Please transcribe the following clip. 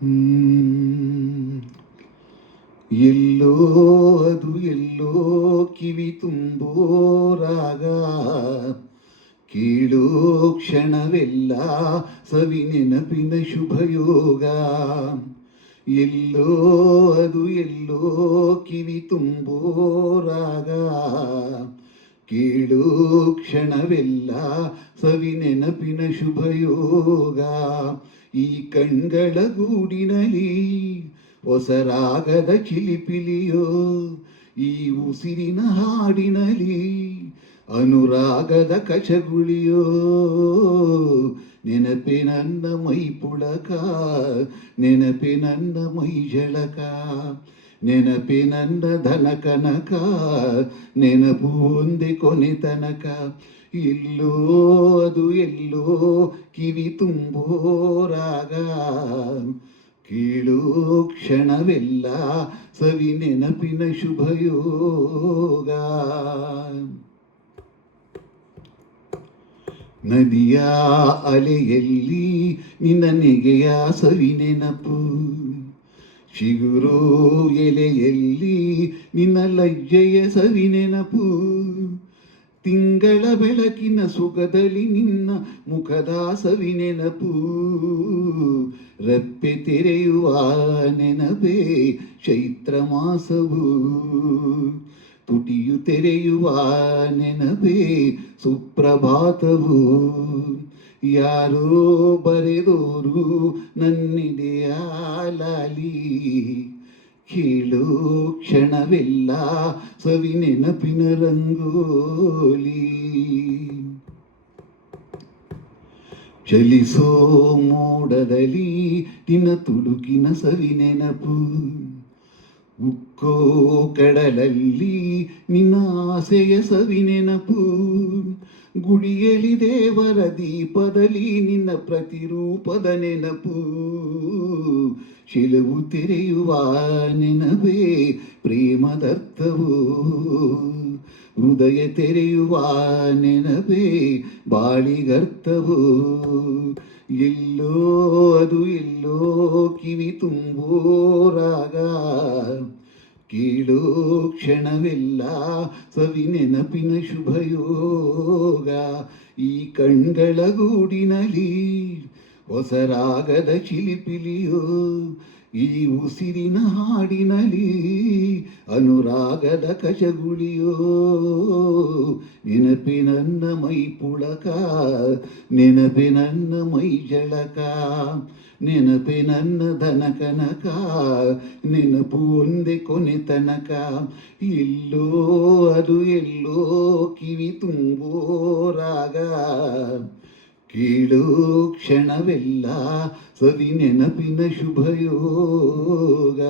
ಹ್ಮ್. ಎಲ್ಲೋ ಅದು ಎಲ್ಲೋ ಕಿವಿ ತುಂಬೋ ರಾಗ, ಕೀಳೋ ಕ್ಷಣವೆಲ್ಲ ಸವಿ ನೆನಪಿನ ಶುಭಯೋಗ. ಎಲ್ಲೋ ಅದು ಎಲ್ಲೋ ಕಿವಿ ತುಂಬೋ ರಾಗ, ಕೀಳೋ ಕ್ಷಣವೆಲ್ಲ ಸವಿ ನೆನಪಿನ ಶುಭಯೋಗ. ಈ ಕಣ್ಗಳ ಗೂಡಿನಲ್ಲಿ ಹೊಸ ರಾಗದ ಚಿಲಿಪಿಲಿಯೋ, ಈ ಉಸಿರಿನ ಹಾಡಿನಲ್ಲಿ ಅನುರಾಗದ ಕಚಗುಳಿಯೋ. ನೆನಪೆ ನನ್ನ ಮೈ ಪುಳಕ, ನೆನಪೆ ನನ್ನ ಮೈ ಜಳಕ, ನೆನಪೆ ನನ್ನ ಧನ ಕನಕ, ನೆನಪು ಒಂದೇ ಕೊನೆ ತನಕ. ಎಲ್ಲೋ ಅದು ಎಲ್ಲೋ ಕಿವಿ ತುಂಬೋ ರಾಗ, ಕೀಳೋ ಕ್ಷಣವೆಲ್ಲ ಸವಿ ನೆನಪಿನ ಶುಭಯೋಗ. ನದಿಯ ಅಲೆಯಲ್ಲಿ ನಿನ್ನ ನೆಗೆಯ ಸವಿ ನೆನಪು, ಚಿಗುರು ಎಲೆಯಲ್ಲಿ ನಿನ್ನ ಲಜ್ಜೆಯ ಸವಿ ನೆನಪು. ತಿಂಗಳ ಬೆಳಕಿನ ಸುಖದಲ್ಲಿ ನಿನ್ನ ಮುಖದ ಸವಿ ನೆನಪು. ರೆಪ್ಪೆ ತೆರೆಯುವ ನೆನಪೇ ಚೈತ್ರ ಮಾಸವು, ತುಟಿಯು ತೆರೆಯುವ ನೆನಪೇ ಸುಪ್ರಭಾತವು. ಯಾರೋ ಬರೆದೋರು ನನ್ನಿದೆಯ ಲಾಲಿ, ಕೇಳೋ ಕ್ಷಣವೆಲ್ಲ ಸವಿ ನೆನಪಿನ ರಂಗೋಲಿ. ಚಲಿಸೋ ಮೋಡದಲ್ಲಿ ನಿನ್ನ ತುಡುಕಿನ ಸವಿ ನೆನಪು. ಉಕ್ಕೋ ಕಡಲಲ್ಲಿ ನಿನ್ನ ಆಸೆಯ ಸವಿ ನೆನಪು. ಗುಡಿಯಲಿ ದೇವರ ದೀಪದಲ್ಲಿ ನಿನ್ನ ಪ್ರತಿರೂಪದ ನೆನಪು. ಶಿಲವು ತೆರೆಯುವ ನೆನಪೇ ಪ್ರೇಮದರ್ಥವು, ಹೃದಯ ತೆರೆಯುವ ನೆನಪೇ ಬಾಳಿಗರ್ಥವು. ಎಲ್ಲೋ ಅದು ಎಲ್ಲೋ ಕಿವಿ ತುಂಬೋ ರಾಗ, ಕೀಳೋ ಕ್ಷಣವೆಲ್ಲ ಸವಿ ನೆನಪಿನ ಶುಭಯೋಗ. ಈ ಕಣ್ಗಳ ಗೂಡಿನಲ್ಲಿ ಹೊಸ ರಾಗದ ಚಿಲಿಪಿಲಿಯೋ, ಈ ಉಸಿರಿನ ಹಾಡಿನಲ್ಲಿ ಅನುರಾಗದ ಕಚಗುಳಿಯೋ. ನೆನಪೆ ನನ್ನ ಮೈ ಪುಳಕ, ನೆನಪೆ ನನ್ನ ಮೈ ಜಳಕ, ನೆನಪೆ ನನ್ನ ಧನ ಕನಕ, ನೆನಪು ಒಂದೇ ಕೊನೆ ತನಕ. ಎಲ್ಲೋ ಅದು ಎಲ್ಲೋ ಕಿವಿ ತುಂಬೋ ರಾಗ, ಕೀಳೋ ಕ್ಷಣವೆಲ್ಲ ಸವಿ ನೆನಪಿನ ಶುಭಯೋಗ.